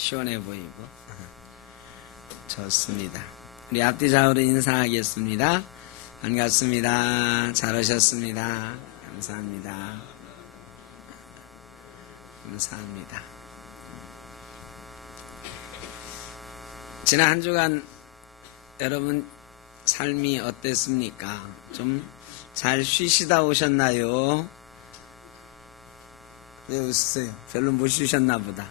시원해 보이고 좋습니다. 우리 앞뒤 좌우로 인사하겠습니다. 반갑습니다. 잘 오셨습니다. 감사합니다. 감사합니다. 지난 한 주간 여러분 삶이 어땠습니까? 좀 잘 쉬시다 오셨나요? 왜 웃으세요? 별로 못 쉬셨나 보다.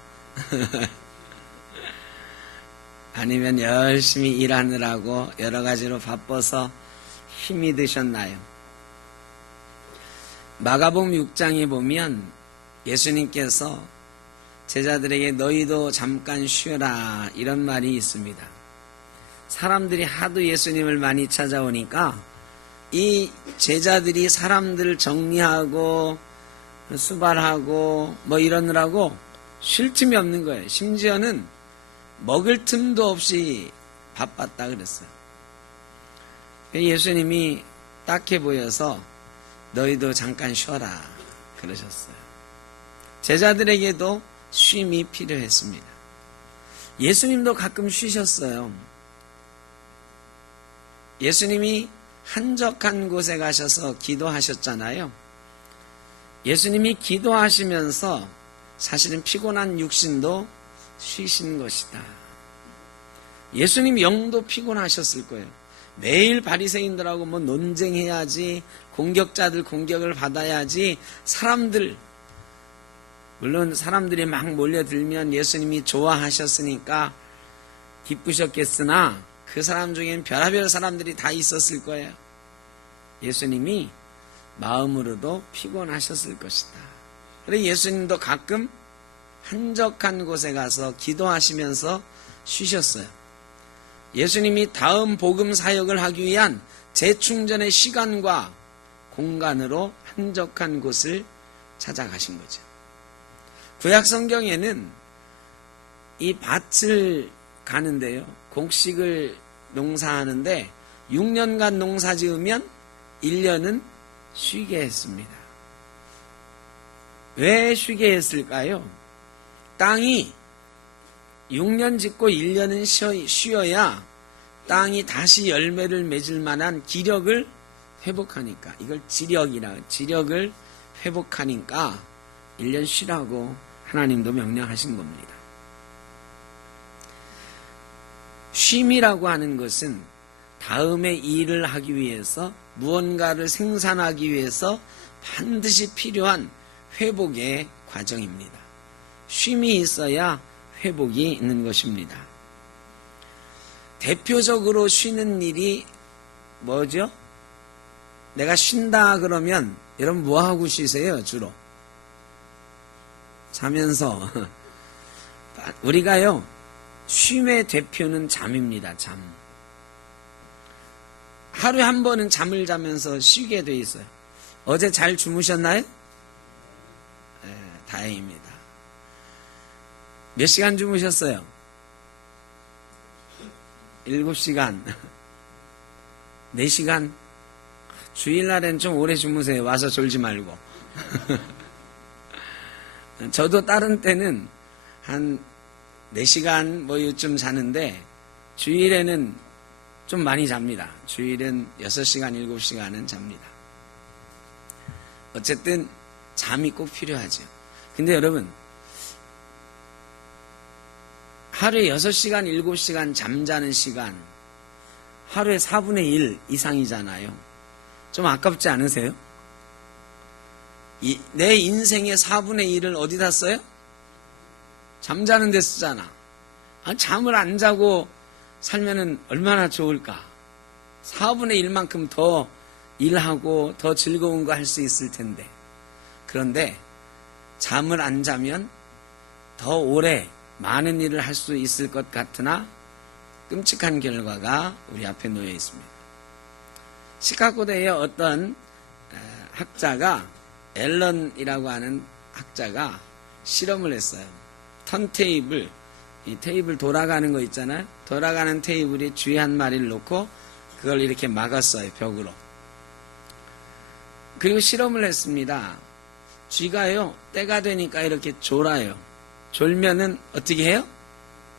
아니면 열심히 일하느라고 여러 가지로 바빠서 힘이 드셨나요? 마가복음 6장에 보면 예수님께서 제자들에게 너희도 잠깐 쉬어라 이런 말이 있습니다. 사람들이 하도 예수님을 많이 찾아오니까 이 제자들이 사람들을 정리하고 수발하고 뭐 이러느라고 쉴 틈이 없는 거예요. 심지어는 먹을 틈도 없이 바빴다 그랬어요. 예수님이 딱해 보여서 너희도 잠깐 쉬어라 그러셨어요. 제자들에게도 쉼이 필요했습니다. 예수님도 가끔 쉬셨어요. 예수님이 한적한 곳에 가셔서 기도하셨잖아요. 예수님이 기도하시면서 사실은 피곤한 육신도 쉬신 것이다. 예수님 영도 피곤하셨을 거예요. 매일 바리새인들하고 뭐 논쟁해야지, 공격자들 공격을 받아야지, 사람들 물론 사람들이 막 몰려들면 예수님이 좋아하셨으니까 기쁘셨겠으나 그 사람 중엔 별의별 사람들이 다 있었을 거예요. 예수님이 마음으로도 피곤하셨을 것이다. 그래서 예수님도 가끔 한적한 곳에 가서 기도하시면서 쉬셨어요. 예수님이 다음 복음 사역을 하기 위한 재충전의 시간과 공간으로 한적한 곳을 찾아가신 거죠. 구약 성경에는 이 밭을 가는데요, 곡식을 농사하는데 6년간 농사 지으면 1년은 쉬게 했습니다. 왜 쉬게 했을까요? 땅이 6년 짓고 1년은 쉬어야 땅이 다시 열매를 맺을 만한 기력을 회복하니까, 이걸 지력을 회복하니까 1년 쉬라고 하나님도 명령하신 겁니다. 쉼이라고 하는 것은 다음에 일을 하기 위해서, 무언가를 생산하기 위해서 반드시 필요한 회복의 과정입니다. 쉼이 있어야 회복이 있는 것입니다. 대표적으로 쉬는 일이 뭐죠? 내가 쉰다 그러면 여러분 뭐하고 쉬세요? 주로 자면서. 우리가요, 쉼의 대표는 잠입니다. 잠. 하루에 한 번은 잠을 자면서 쉬게 돼 있어요. 어제 잘 주무셨나요? 네, 다행입니다. 몇 시간 주무셨어요? 7시간. 4시간? 주일날엔 좀 오래 주무세요. 와서 졸지 말고. 저도 다른 때는 한 4시간 뭐 요즘 자는데 주일에는 좀 많이 잡니다. 주일은 6시간, 7시간은 잡니다. 어쨌든 잠이 꼭 필요하죠. 근데 여러분, 하루에 6시간, 7시간 잠자는 시간, 하루에 4분의 1 이상이잖아요. 좀 아깝지 않으세요? 내 인생의 4분의 1을 어디다 써요? 잠자는 데 쓰잖아. 잠을 안 자고 살면은 얼마나 좋을까? 4분의 1만큼 더 일하고 더 즐거운 거 할 수 있을 텐데. 그런데 잠을 안 자면 더 오래 많은 일을 할 수 있을 것 같으나 끔찍한 결과가 우리 앞에 놓여 있습니다. 시카고대의 어떤 학자가, 앨런이라고 하는 학자가 실험을 했어요. 턴테이블, 이 테이블 돌아가는 거 있잖아요. 돌아가는 테이블에 쥐 한 마리를 놓고 그걸 이렇게 막았어요, 벽으로. 그리고 실험을 했습니다. 쥐가요, 때가 되니까 이렇게 졸아요. 졸면은 어떻게 해요?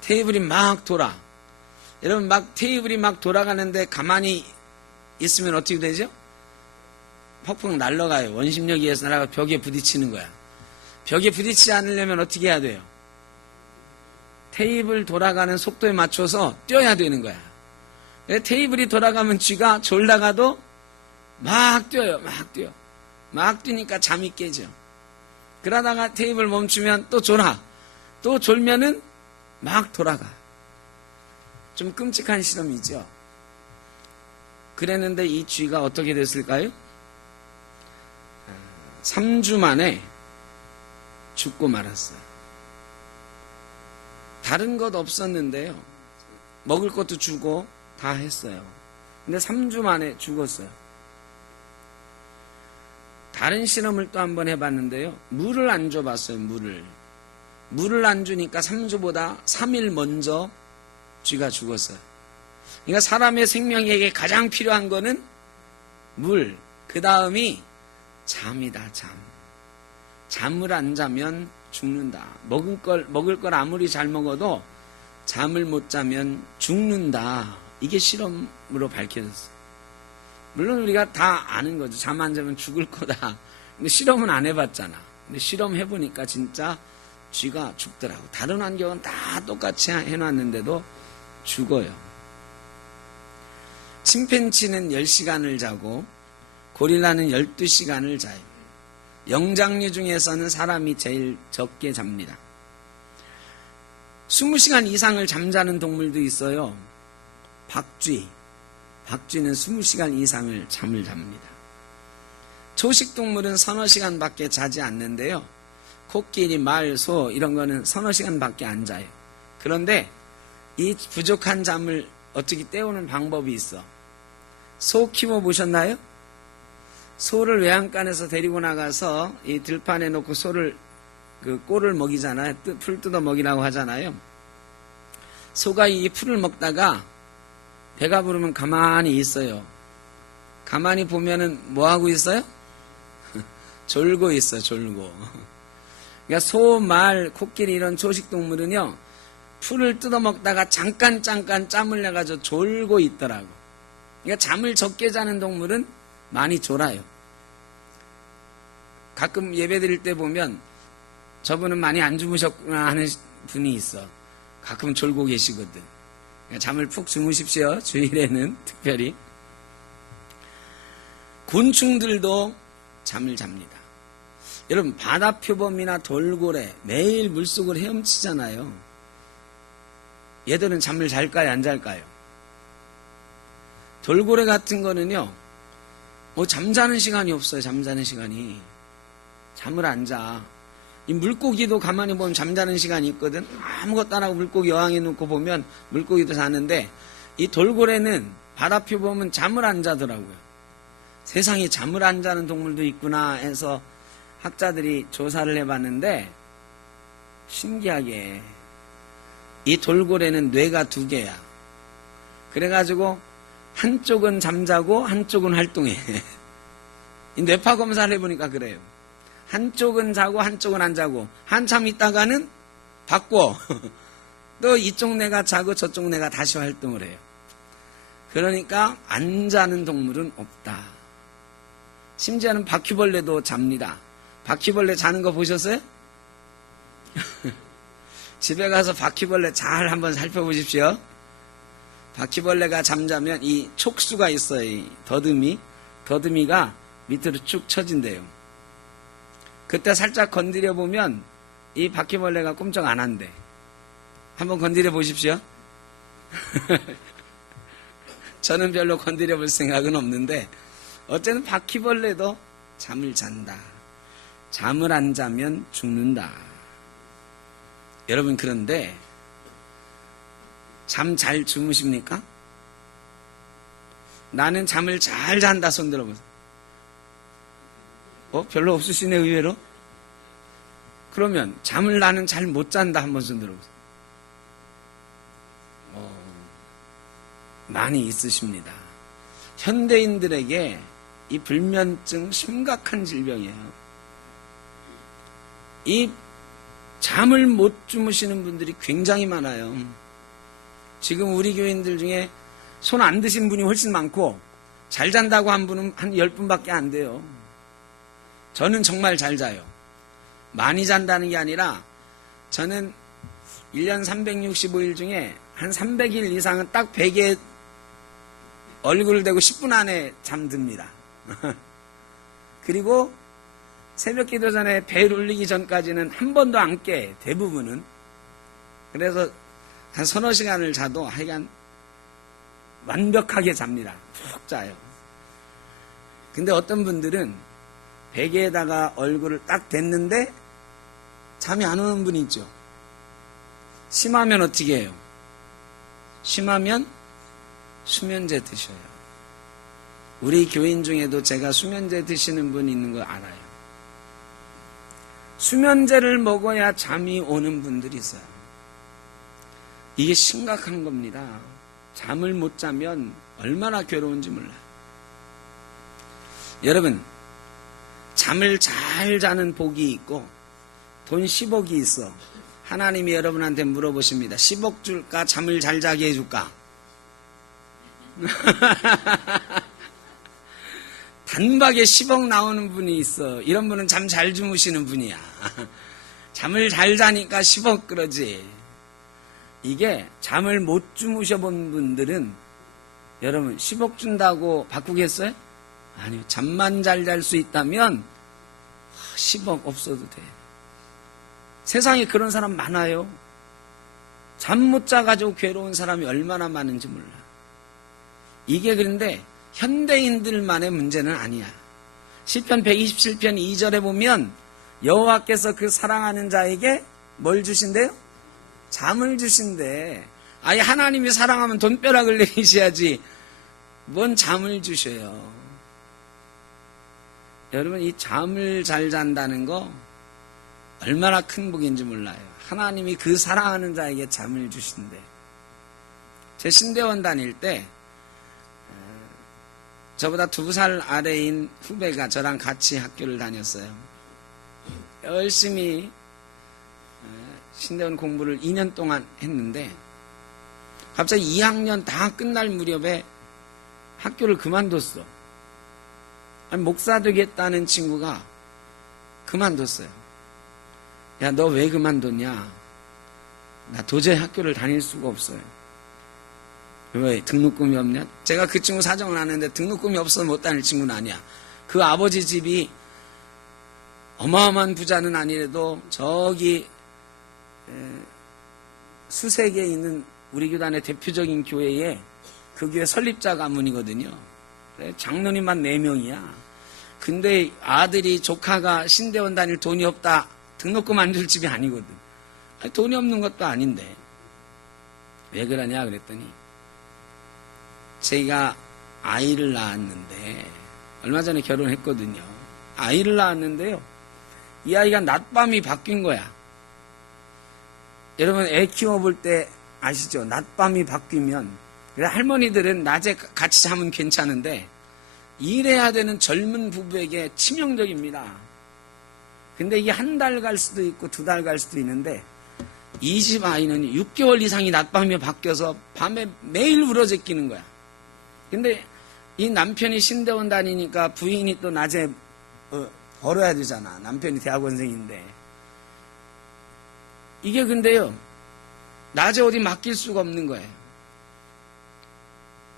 테이블이 막 돌아. 여러분, 막 테이블이 막 돌아가는데 가만히 있으면 어떻게 되죠? 퍽퍽 날아가요. 원심력에 의해서 날아가 벽에 부딪히는 거야. 벽에 부딪히지 않으려면 어떻게 해야 돼요? 테이블 돌아가는 속도에 맞춰서 뛰어야 되는 거야. 테이블이 돌아가면 쥐가 졸다가도 막 뛰어요. 막 뛰어. 막 뛰니까 잠이 깨져. 그러다가 테이블 멈추면 또 졸아. 또 졸면은 막 돌아가. 좀 끔찍한 실험이죠. 그랬는데 이 쥐가 어떻게 됐을까요? 3주 만에 죽고 말았어요. 다른 것 없었는데요. 먹을 것도 주고 다 했어요. 근데 3주 만에 죽었어요. 다른 실험을 또 한번 해봤는데요. 물을 안 줘봤어요. 물을 안 주니까 3주보다 3일 먼저 쥐가 죽었어요. 그러니까 사람의 생명에게 가장 필요한 거는 물, 그 다음이 잠이다. 잠을 안 자면 죽는다. 먹을 걸 아무리 잘 먹어도 잠을 못 자면 죽는다. 이게 실험으로 밝혀졌어요. 물론 우리가 다 아는 거죠. 잠 안 자면 죽을 거다. 근데 실험은 안 해봤잖아. 근데 실험해보니까 진짜 쥐가 죽더라고. 다른 환경은 다 똑같이 해놨는데도 죽어요. 침팬지는 10시간을 자고 고릴라는 12시간을 자요. 영장류 중에서는 사람이 제일 적게 잡니다. 20시간 이상을 잠자는 동물도 있어요. 박쥐는 20시간 이상을 잠을 잡니다. 초식동물은 서너 시간밖에 자지 않는데요. 코끼리, 말, 소 이런 거는 서너 시간밖에 안 자요. 그런데 이 부족한 잠을 어떻게 때우는 방법이 있어. 소 키워보셨나요? 소를 외양간에서 데리고 나가서 이 들판에 놓고 소를 그 꼴을 먹이잖아요. 풀 뜯어 먹이라고 하잖아요. 소가 이 풀을 먹다가 배가 부르면 가만히 있어요. 가만히 보면은 뭐 하고 있어요? 졸고 있어, 졸고. 그러니까 소, 말, 코끼리 이런 초식동물은요, 풀을 뜯어 먹다가 잠깐 짬을 내가지고 졸고 있더라고. 그러니까 잠을 적게 자는 동물은 많이 졸아요. 가끔 예배 드릴 때 보면 저분은 많이 안 주무셨구나 하는 분이 있어. 가끔 졸고 계시거든. 그러니까 잠을 푹 주무십시오. 주일에는 특별히. 곤충들도 잠을 잡니다. 여러분, 바다표범이나 돌고래 매일 물속을 헤엄치잖아요. 얘들은 잠을 잘까요? 안 잘까요? 돌고래 같은 거는요, 잠자는 시간이 없어요. 잠자는 시간이. 잠을 안 자. 이 물고기도 가만히 보면 잠자는 시간이 있거든. 아무것도 안 하고 물고기 여왕해 놓고 보면 물고기도 자는데, 이 돌고래는 바다표범은 잠을 안 자더라고요. 세상에 잠을 안 자는 동물도 있구나 해서 학자들이 조사를 해봤는데, 신기하게 이 돌고래는 뇌가 2개야. 그래가지고 한쪽은 잠자고 한쪽은 활동해. 이 뇌파 검사를 해보니까 그래요. 한쪽은 자고 한쪽은 안 자고 한참 있다가는 바꿔. 또 이쪽 뇌가 자고 저쪽 뇌가 다시 활동을 해요. 그러니까 안 자는 동물은 없다. 심지어는 바퀴벌레도 잡니다. 바퀴벌레 자는 거 보셨어요? 집에 가서 바퀴벌레 잘 한번 살펴보십시오. 바퀴벌레가 잠자면 이 촉수가 있어요. 이 더듬이가 밑으로 쭉 처진대요. 그때 살짝 건드려 보면 이 바퀴벌레가 꼼짝 안 한대. 한번 건드려 보십시오. 저는 별로 건드려 볼 생각은 없는데 어쨌든 바퀴벌레도 잠을 잔다. 잠을 안 자면 죽는다. 여러분, 그런데 잠 잘 주무십니까? 나는 잠을 잘 잔다. 손 들어보세요. 별로 없으시네, 의외로. 그러면 잠을 나는 잘 못 잔다. 한번 손 들어보세요. 많이 있으십니다. 현대인들에게 이 불면증 심각한 질병이에요. 이 잠을 못 주무시는 분들이 굉장히 많아요. 지금 우리 교인들 중에 손 안 드신 분이 훨씬 많고 잘 잔다고 한 분은 한 10분밖에 안 돼요. 저는 정말 잘 자요. 많이 잔다는 게 아니라 저는 1년 365일 중에 한 300일 이상은 딱 베개에 얼굴을 대고 10분 안에 잠듭니다. 그리고 새벽 기도 전에 벨 울리기 전까지는 한 번도 안 깨, 대부분은. 그래서 한 서너 시간을 자도 하여간 완벽하게 잡니다. 푹 자요. 근데 어떤 분들은 베개에다가 얼굴을 딱 댔는데 잠이 안 오는 분이 있죠. 심하면 어떻게 해요? 심하면 수면제 드셔요. 우리 교인 중에도 제가 수면제 드시는 분이 있는 거 알아요. 수면제를 먹어야 잠이 오는 분들이 있어요. 이게 심각한 겁니다. 잠을 못 자면 얼마나 괴로운지 몰라요. 여러분, 잠을 잘 자는 복이 있고 돈 10억이 있어. 하나님이 여러분한테 물어보십니다. 10억 줄까? 잠을 잘 자게 해줄까? 단박에 10억 나오는 분이 있어. 이런 분은 잠 잘 주무시는 분이야. 잠을 잘 자니까 10억 그러지. 이게 잠을 못 주무셔본 분들은 여러분 10억 준다고 바꾸겠어요? 아니요. 잠만 잘 잘 수 있다면 10억 없어도 돼. 세상에 그런 사람 많아요. 잠 못 자가지고 괴로운 사람이 얼마나 많은지 몰라. 이게 그런데 현대인들만의 문제는 아니야. 시편 127편 2절에 보면 여호와께서 그 사랑하는 자에게 뭘 주신대요? 잠을 주신대. 아예 하나님이 사랑하면 돈벼락을 내리셔야지 뭔 잠을 주셔요. 여러분, 이 잠을 잘 잔다는 거 얼마나 큰 복인지 몰라요. 하나님이 그 사랑하는 자에게 잠을 주신대. 제 신대원 다닐 때 저보다 2살 아래인 후배가 저랑 같이 학교를 다녔어요. 열심히 신대원 공부를 2년 동안 했는데 갑자기 2학년 다 끝날 무렵에 학교를 그만뒀어. 아니, 목사 되겠다는 친구가 그만뒀어요. 야, 너 왜 그만뒀냐? 나 도저히 학교를 다닐 수가 없어요. 왜? 등록금이 없냐? 제가 그 친구 사정을 아는데 등록금이 없어서 못 다닐 친구는 아니야. 그 아버지 집이 어마어마한 부자는 아니래도 저기 수색에 있는 우리 교단의 대표적인 교회에 그 교회 설립자 가문이거든요. 장로님만 4명이야. 근데 아들이 조카가 신대원 다닐 돈이 없다. 등록금 안 줄 집이 아니거든. 아니, 돈이 없는 것도 아닌데 왜 그러냐 그랬더니 제가 아이를 낳았는데 얼마 전에 결혼했거든요. 아이를 낳았는데요. 이 아이가 낮밤이 바뀐 거야. 여러분 애 키워볼 때 아시죠? 낮밤이 바뀌면 할머니들은 낮에 같이 자면 괜찮은데 일해야 되는 젊은 부부에게 치명적입니다. 근데 이게 한 달 갈 수도 있고 2달 갈 수도 있는데 이 집 아이는 6개월 이상이 낮밤이 바뀌어서 밤에 매일 울어제끼는 거야. 근데 이 남편이 신대원 다니니까 부인이 또 낮에 벌어야 되잖아. 남편이 대학원생인데. 이게 근데요, 낮에 어디 맡길 수가 없는 거예요.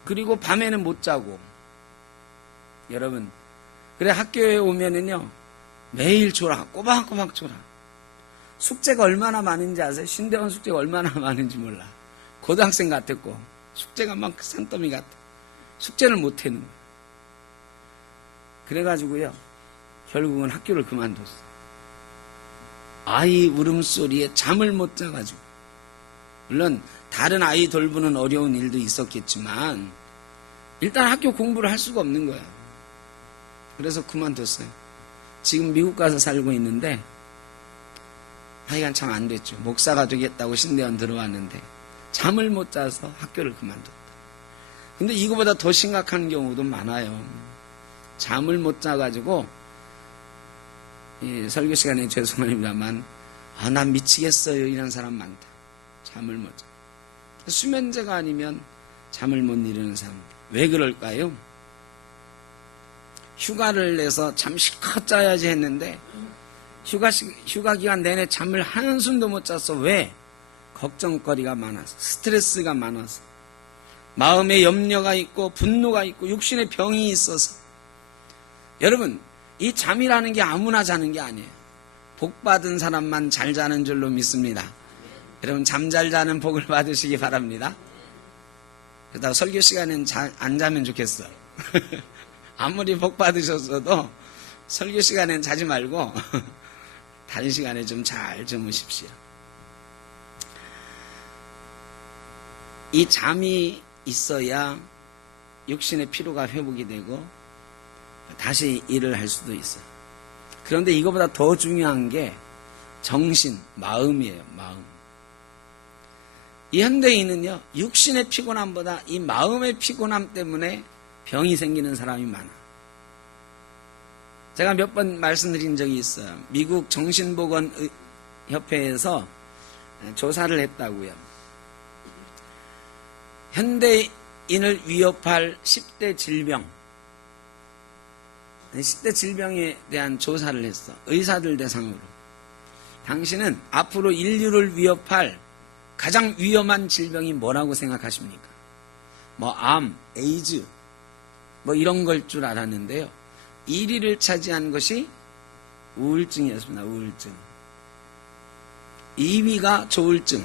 그리고 밤에는 못 자고. 여러분, 그래 학교에 오면은요, 매일 졸아. 꼬박꼬박 졸아. 숙제가 얼마나 많은지 아세요? 신대원 숙제가 얼마나 많은지 몰라. 고등학생 같았고, 숙제가 막 산더미 같아. 숙제를 못 해는 거예요. 그래가지고요, 결국은 학교를 그만뒀어. 아이 울음소리에 잠을 못 자가지고. 물론 다른 아이 돌보는 어려운 일도 있었겠지만 일단 학교 공부를 할 수가 없는 거예요. 그래서 그만뒀어요. 지금 미국 가서 살고 있는데 하여간 참 안 됐죠. 목사가 되겠다고 신대원 들어왔는데 잠을 못 자서 학교를 그만뒀다. 근데 이거보다 더 심각한 경우도 많아요. 잠을 못 자가지고 설교 시간에 죄송합니다만 아, 난 미치겠어요. 이런 사람 많다. 잠을 못 자. 수면제가 아니면 잠을 못 이루는 사람들. 왜 그럴까요? 휴가를 내서 잠 실컷 자야지 했는데 휴가 기간 내내 잠을 한숨도 못 잤어. 왜? 걱정거리가 많아서, 스트레스가 많아서, 마음에 염려가 있고 분노가 있고 육신의 병이 있어서. 여러분, 이 잠이라는 게 아무나 자는 게 아니에요. 복받은 사람만 잘 자는 줄로 믿습니다. 여러분, 잠 잘 자는 복을 받으시기 바랍니다. 그러다가 설교 시간엔 안 자면 좋겠어요. 아무리 복 받으셨어도 설교 시간엔 자지 말고 다른 시간에 좀 잘 주무십시오. 이 잠이 있어야 육신의 피로가 회복이 되고 다시 일을 할 수도 있어요. 그런데 이거보다 더 중요한 게 정신, 마음이에요. 마음. 이 현대인은요, 육신의 피곤함보다 이 마음의 피곤함 때문에 병이 생기는 사람이 많아. 제가 몇 번 말씀드린 적이 있어요. 미국 정신보건협회에서 조사를 했다고요. 현대인을 위협할 10대 질병, 10대 질병에 대한 조사를 했어. 의사들 대상으로. 당신은 앞으로 인류를 위협할 가장 위험한 질병이 뭐라고 생각하십니까? 암, 에이즈, 이런 걸 줄 알았는데요. 1위를 차지한 것이 우울증이었습니다. 우울증. 2위가 조울증,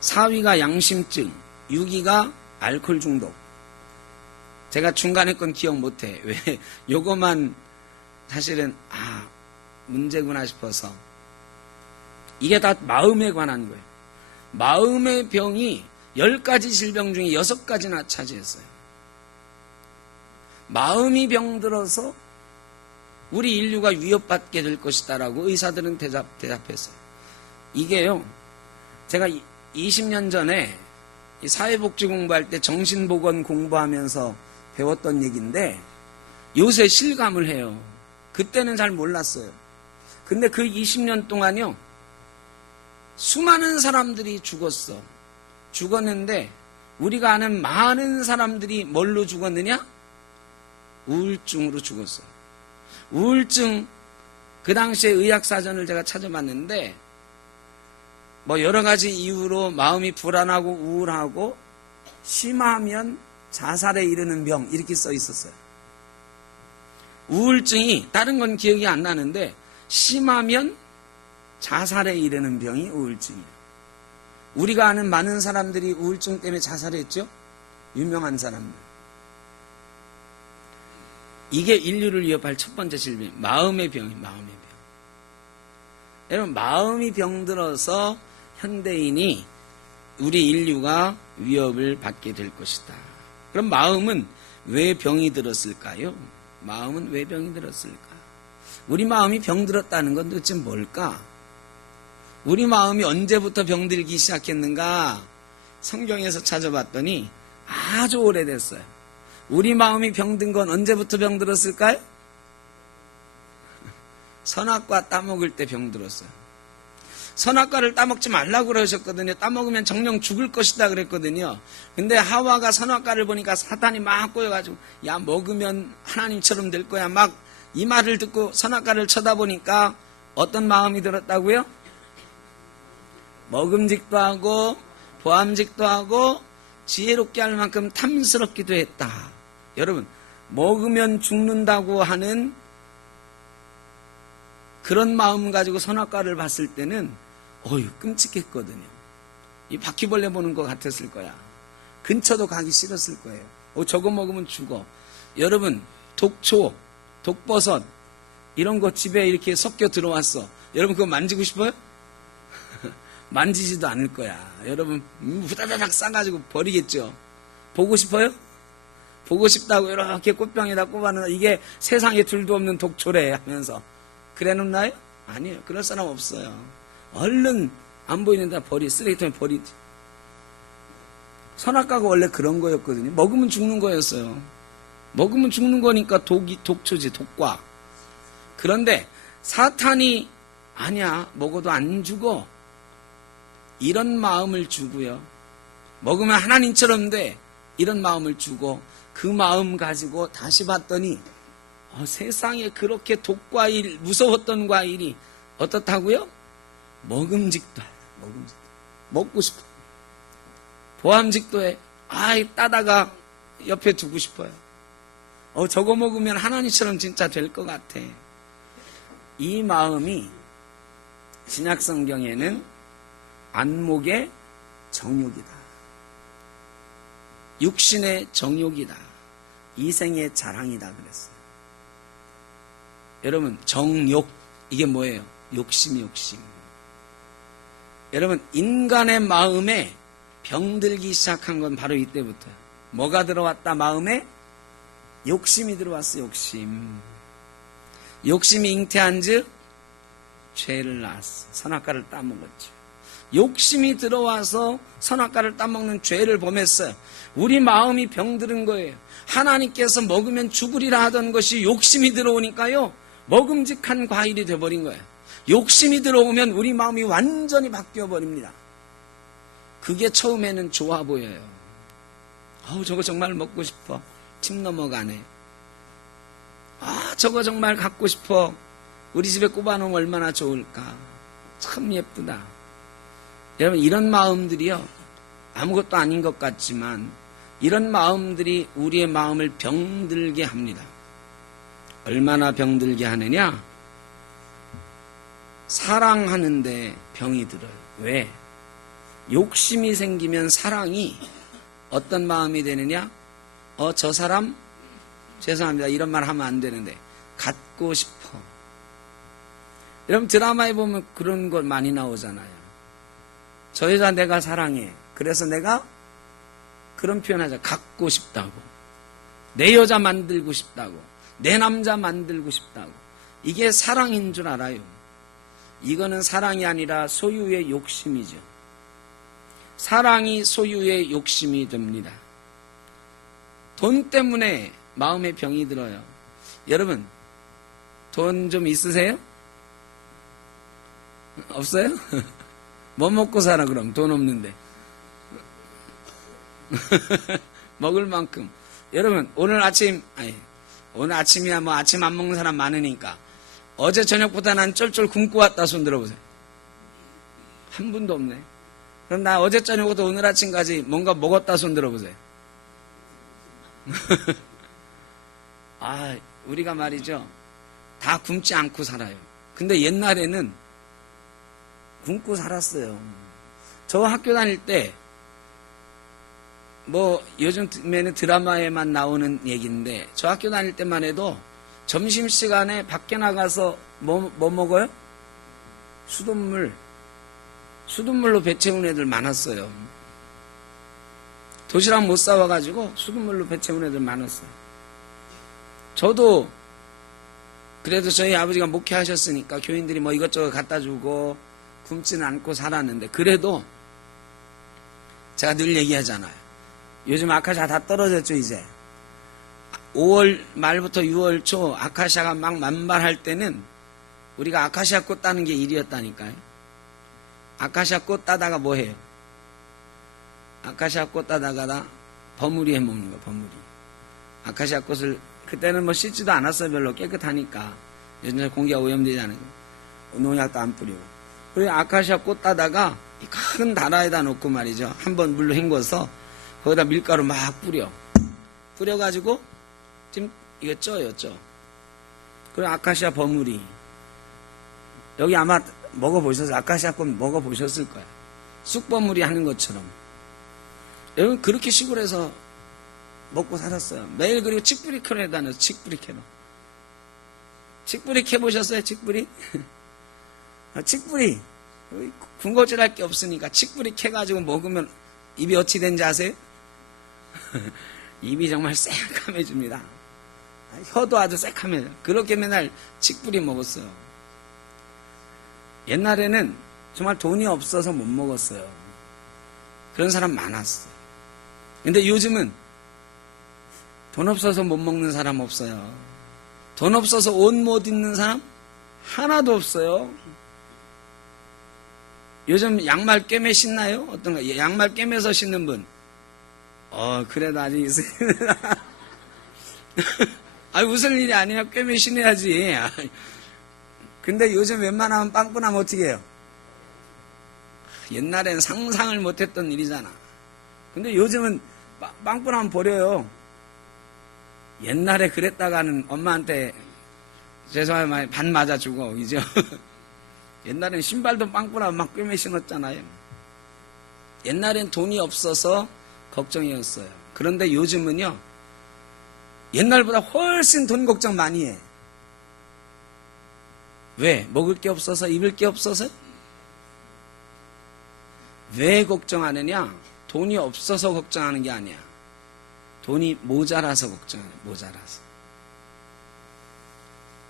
4위가 양심증, 6위가 알코올 중독. 제가 중간에 건 기억 못해. 왜? 요거만 사실은 문제구나 싶어서. 이게 다 마음에 관한 거예요. 마음의 병이 10가지 질병 중에 6가지나 차지했어요. 마음이 병들어서 우리 인류가 위협받게 될 것이다라고 의사들은 대답했어요. 이게요, 제가 20년 전에 사회복지 공부할 때 정신보건 공부하면서 배웠던 얘기인데 요새 실감을 해요. 그때는 잘 몰랐어요. 근데 그 20년 동안요, 수많은 사람들이 죽었는데 우리가 아는 많은 사람들이 뭘로 죽었느냐? 우울증으로 죽었어요. 우울증, 그 당시에 의학사전을 제가 찾아봤는데 여러 가지 이유로 마음이 불안하고 우울하고 심하면 자살에 이르는 병, 이렇게 써 있었어요. 우울증이, 다른 건 기억이 안 나는데 심하면 자살에 이르는 병이 우울증이에요. 우리가 아는 많은 사람들이 우울증 때문에 자살했죠? 유명한 사람들. 이게 인류를 위협할 첫 번째 질병, 마음의 병이에요. 마음의 병. 여러분, 마음이 병들어서 현대인이, 우리 인류가 위협을 받게 될 것이다. 그럼 마음은 왜 병이 들었을까요? 마음은 왜 병이 들었을까? 우리 마음이 병들었다는 건 도대체 뭘까? 우리 마음이 언제부터 병들기 시작했는가? 성경에서 찾아봤더니 아주 오래됐어요. 우리 마음이 병든 건 언제부터 병들었을까요? 선악과 따먹을 때 병들었어요. 선악과를 따먹지 말라고 그러셨거든요. 따먹으면 정령 죽을 것이다 그랬거든요. 근데 하와가 선악과를 보니까 사탄이 막 꼬여가지고 야, 먹으면 하나님처럼 될 거야. 막 이 말을 듣고 선악과를 쳐다보니까 어떤 마음이 들었다고요? 먹음직도 하고 보암직도 하고 지혜롭게 할 만큼 탐스럽기도 했다. 여러분, 먹으면 죽는다고 하는 그런 마음 가지고 선악과를 봤을 때는 끔찍했거든요. 이 바퀴벌레 보는 것 같았을 거야. 근처도 가기 싫었을 거예요. 저거 먹으면 죽어. 여러분, 독초, 독버섯 이런 거 집에 이렇게 섞여 들어왔어. 여러분 그거 만지고 싶어요? 만지지도 않을 거야. 여러분 후다다닥 싸가지고 버리겠죠. 보고 싶어요? 보고 싶다고 이렇게 꽃병에다 꼽아놓은 이게 세상에 둘도 없는 독초래 하면서 그래 놓나요? 아니에요. 그럴 사람 없어요. 얼른 안 보이는 데 쓰레기통에 버리지. 선악과가 원래 그런 거였거든요. 먹으면 죽는 거였어요. 먹으면 죽는 거니까 독초지, 독과. 그런데 사탄이 아니야, 먹어도 안 죽어. 이런 마음을 주고요. 먹으면 하나님처럼 돼. 이런 마음을 주고 그 마음 가지고 다시 봤더니 세상에 그렇게 독과일, 무서웠던 과일이 어떻다고요? 먹음직도 해. 먹음직도. 먹고 싶어. 보암직도 해. 따다가 옆에 두고 싶어요. 저거 먹으면 하나님처럼 진짜 될 것 같아. 이 마음이 신약성경에는 안목의 정욕이다. 육신의 정욕이다. 이생의 자랑이다 그랬어요. 여러분, 정욕, 이게 뭐예요? 욕심. 여러분, 인간의 마음에 병들기 시작한 건 바로 이때부터요. 뭐가 들어왔다? 마음에 욕심이 들어왔어. 욕심이 잉태한 즉 죄를 낳았어. 선악과를 따먹었죠. 욕심이 들어와서 선악과를 따먹는 죄를 범했어요. 우리 마음이 병들은 거예요. 하나님께서 먹으면 죽으리라 하던 것이 욕심이 들어오니까요, 먹음직한 과일이 되어버린 거예요. 욕심이 들어오면 우리 마음이 완전히 바뀌어버립니다. 그게 처음에는 좋아 보여요. 저거 정말 먹고 싶어. 침 넘어가네. 저거 정말 갖고 싶어. 우리 집에 꼽아놓으면 얼마나 좋을까. 참 예쁘다. 여러분, 이런 마음들이요, 아무것도 아닌 것 같지만 이런 마음들이 우리의 마음을 병들게 합니다. 얼마나 병들게 하느냐? 사랑하는데 병이 들어요. 왜? 욕심이 생기면 사랑이 어떤 마음이 되느냐? 저 사람, 죄송합니다, 이런 말 하면 안 되는데, 갖고 싶어. 여러분, 드라마에 보면 그런 것 많이 나오잖아요. 저 여자 내가 사랑해. 그래서 내가 그런 표현하자. 갖고 싶다고. 내 여자 만들고 싶다고. 내 남자 만들고 싶다고. 이게 사랑인 줄 알아요. 이거는 사랑이 아니라 소유의 욕심이죠. 사랑이 소유의 욕심이 됩니다. 돈 때문에 마음에 병이 들어요. 여러분, 돈 좀 있으세요? 없어요? 뭐 먹고 살아 그럼, 돈 없는데. 먹을 만큼. 여러분, 오늘 아침이야 뭐 아침 안 먹는 사람 많으니까 어제 저녁보다 난 쫄쫄 굶고 왔다 손 들어보세요. 한 분도 없네. 그럼 나 어제 저녁부터 오늘 아침까지 뭔가 먹었다 손 들어보세요. 우리가 말이죠, 다 굶지 않고 살아요. 근데 옛날에는 굶고 살았어요. 저 학교 다닐 때, 요즘에는 드라마에만 나오는 얘기인데, 저 학교 다닐 때만 해도 점심시간에 밖에 나가서 뭐 먹어요? 수돗물로 배 채운 애들 많았어요. 도시락 못 사와가지고 수돗물로 배 채운 애들 많았어요. 저도 그래도 저희 아버지가 목회하셨으니까 교인들이 뭐 이것저것 갖다 주고 굶지는 않고 살았는데, 그래도 제가 늘 얘기하잖아요. 요즘 아카시아 다 떨어졌죠. 이제 5월 말부터 6월 초 아카시아가 막 만발할 때는 우리가 아카시아 꽃 따는 게 일이었다니까요. 아카시아 꽃 따다가 뭐 해요? 아카시아 꽃 따다가 버무리 해 먹는 거. 버무리. 아카시아 꽃을 그때는 뭐 씻지도 않았어요. 별로 깨끗하니까. 요즘 공기가 오염되지 않아요. 농약도 안 뿌리고. 그리고 아카시아 꽃 따다가 큰 다라에다 놓고 말이죠, 한번 물로 헹궈서 거기다 밀가루 막 뿌려가지고 지금 이거 쪄요. 그리고 아카시아 버무리. 여기 아마 먹어보셨어요. 아카시아 꽃 먹어보셨을 거예요. 쑥버무리 하는 것처럼. 여러분, 그렇게 시골에서 먹고 살았어요. 매일. 그리고 칡뿌리 캐러에다 넣어서 칡뿌리 캐러. 칡뿌리 캐보셨어요? 칡뿌리? 칡뿌리. 군것질 할 게 없으니까 칡뿌리 캐가지고 먹으면 입이 어찌 된지 아세요? 입이 정말 새카매집니다. 혀도 아주 새카매요. 그렇게 맨날 칡뿌리 먹었어요. 옛날에는 정말 돈이 없어서 못 먹었어요. 그런 사람 많았어요. 근데 요즘은 돈 없어서 못 먹는 사람 없어요. 돈 없어서 옷 못 입는 사람 하나도 없어요. 요즘 양말 꿰매 신나요? 어떤가? 양말 꿰매서 신는 분. 그래도 아직 있어요. 웃을 일이 아니야. 꿰매 신어야지. 근데 요즘 웬만하면 빵꾸나면 어떻게 해요? 옛날엔 상상을 못했던 일이잖아. 근데 요즘은 빵꾸나면 버려요. 옛날에 그랬다가는 엄마한테 죄송하지만 반 맞아주고, 그죠? 옛날엔 신발도 빵꾸나면 막 꿰매 신었잖아요. 옛날엔 돈이 없어서 걱정이었어요. 그런데 요즘은요, 옛날보다 훨씬 돈 걱정 많이 해. 왜? 먹을 게 없어서? 입을 게 없어서? 왜 걱정하느냐? 돈이 없어서 걱정하는 게 아니야. 돈이 모자라서 걱정하는 거야. 모자라서.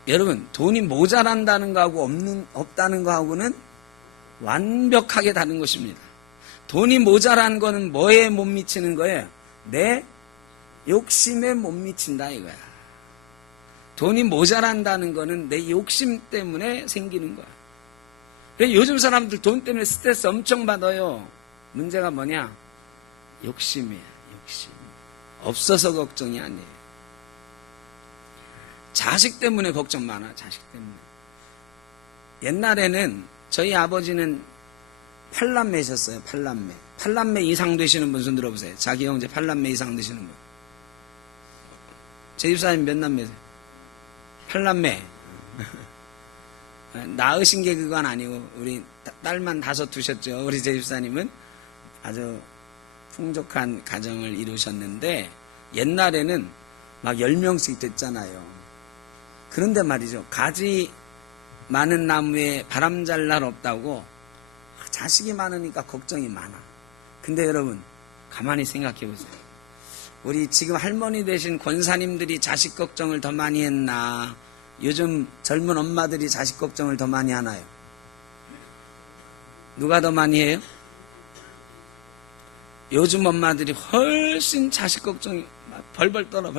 여러분, 돈이 모자란다는 거하고 없다는 거하고는 완벽하게 다른 것입니다. 돈이 모자란 거는 뭐에 못 미치는 거예요? 내 욕심에 못 미친다 이거야. 돈이 모자란다는 거는 내 욕심 때문에 생기는 거야. 요즘 사람들 돈 때문에 스트레스 엄청 받아요. 문제가 뭐냐? 욕심이야, 욕심. 없어서 걱정이 아니에요. 자식 때문에 걱정 많아, 자식 때문에. 옛날에는 저희 아버지는 8남매셨어요, 8남매. 8남매 이상 되시는 분 손 들어보세요. 자기 형제 8남매 이상 되시는 분. 제 집사님 몇 남매세요? 8남매. 낳으신 게 그건 아니고 우리 딸만 5 두셨죠. 우리 제 집사님은 아주 풍족한 가정을 이루셨는데 옛날에는 막 10명씩 됐잖아요. 그런데 말이죠. 가지 많은 나무에 바람 잘 날 없다고 자식이 많으니까 걱정이 많아. 근데 여러분 가만히 생각해 보세요. 우리 지금 할머니 되신 권사님들이 자식 걱정을 더 많이 했나? 요즘 젊은 엄마들이 자식 걱정을 더 많이 하나요? 누가 더 많이 해요? 요즘 엄마들이 훨씬 자식 걱정이 벌벌 떨어.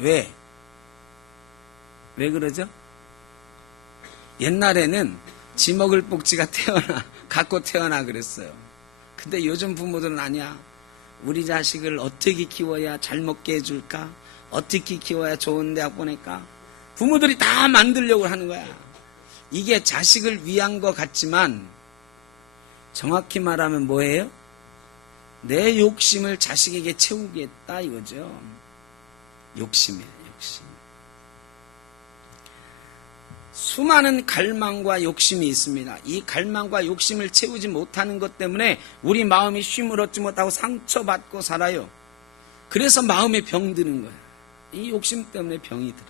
왜? 왜 그러죠? 옛날에는 지 먹을 복지가 갖고 태어나 그랬어요. 근데 요즘 부모들은 아니야. 우리 자식을 어떻게 키워야 잘 먹게 해줄까? 어떻게 키워야 좋은 대학 보낼까? 부모들이 다 만들려고 하는 거야. 이게 자식을 위한 것 같지만 정확히 말하면 뭐예요? 내 욕심을 자식에게 채우겠다 이거죠. 욕심이에요, 욕심. 수많은 갈망과 욕심이 있습니다. 이 갈망과 욕심을 채우지 못하는 것 때문에 우리 마음이 쉼을 얻지 못하고 상처받고 살아요. 그래서 마음에 병 드는 거야. 이 욕심 때문에 병이 들어.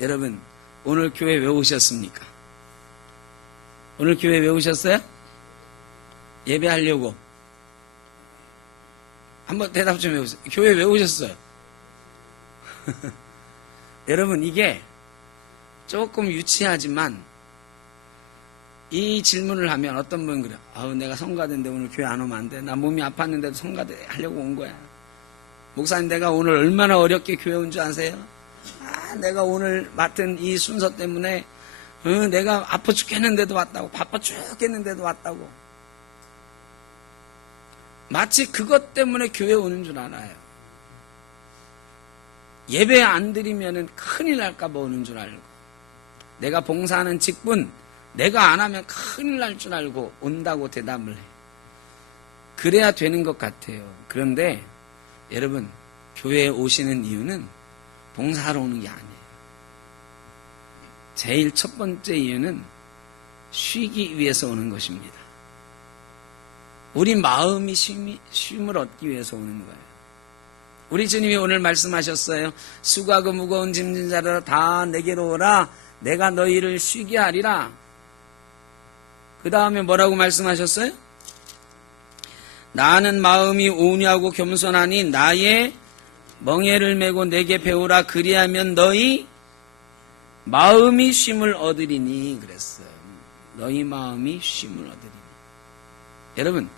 여러분, 오늘 교회 왜 오셨습니까? 오늘 교회 왜 오셨어요? 예배하려고. 한번 대답 좀 해보세요. 교회 왜 오셨어요? 여러분, 이게 조금 유치하지만 이 질문을 하면 어떤 분은 그래요. 내가 성가대인데 오늘 교회 안 오면 안 돼. 나 몸이 아팠는데도 성가대 하려고 온 거야. 목사님, 내가 오늘 얼마나 어렵게 교회 온 줄 아세요? 내가 오늘 맡은 이 순서 때문에 내가 아파 죽겠는데도 왔다고. 바빠 죽겠는데도 왔다고. 마치 그것 때문에 교회 오는 줄 알아요. 예배 안 드리면 큰일 날까 봐 오는 줄 알고, 내가 봉사하는 직분 내가 안 하면 큰일 날 줄 알고 온다고 대답을 해. 그래야 되는 것 같아요. 그런데 여러분, 교회에 오시는 이유는 봉사하러 오는 게 아니에요. 제일 첫 번째 이유는 쉬기 위해서 오는 것입니다. 우리 마음이 쉼을 얻기 위해서 오는 거예요. 우리 주님이 오늘 말씀하셨어요. 수고하고 무거운 짐진 자들아 다 내게로 오라. 내가 너희를 쉬게 하리라. 그 다음에 뭐라고 말씀하셨어요? 나는 마음이 온유하고 겸손하니 나의 멍에를 메고 내게 배우라. 그리하면 너희 마음이 쉼을 얻으리니 그랬어요. 너희 마음이 쉼을 얻으리니. 여러분,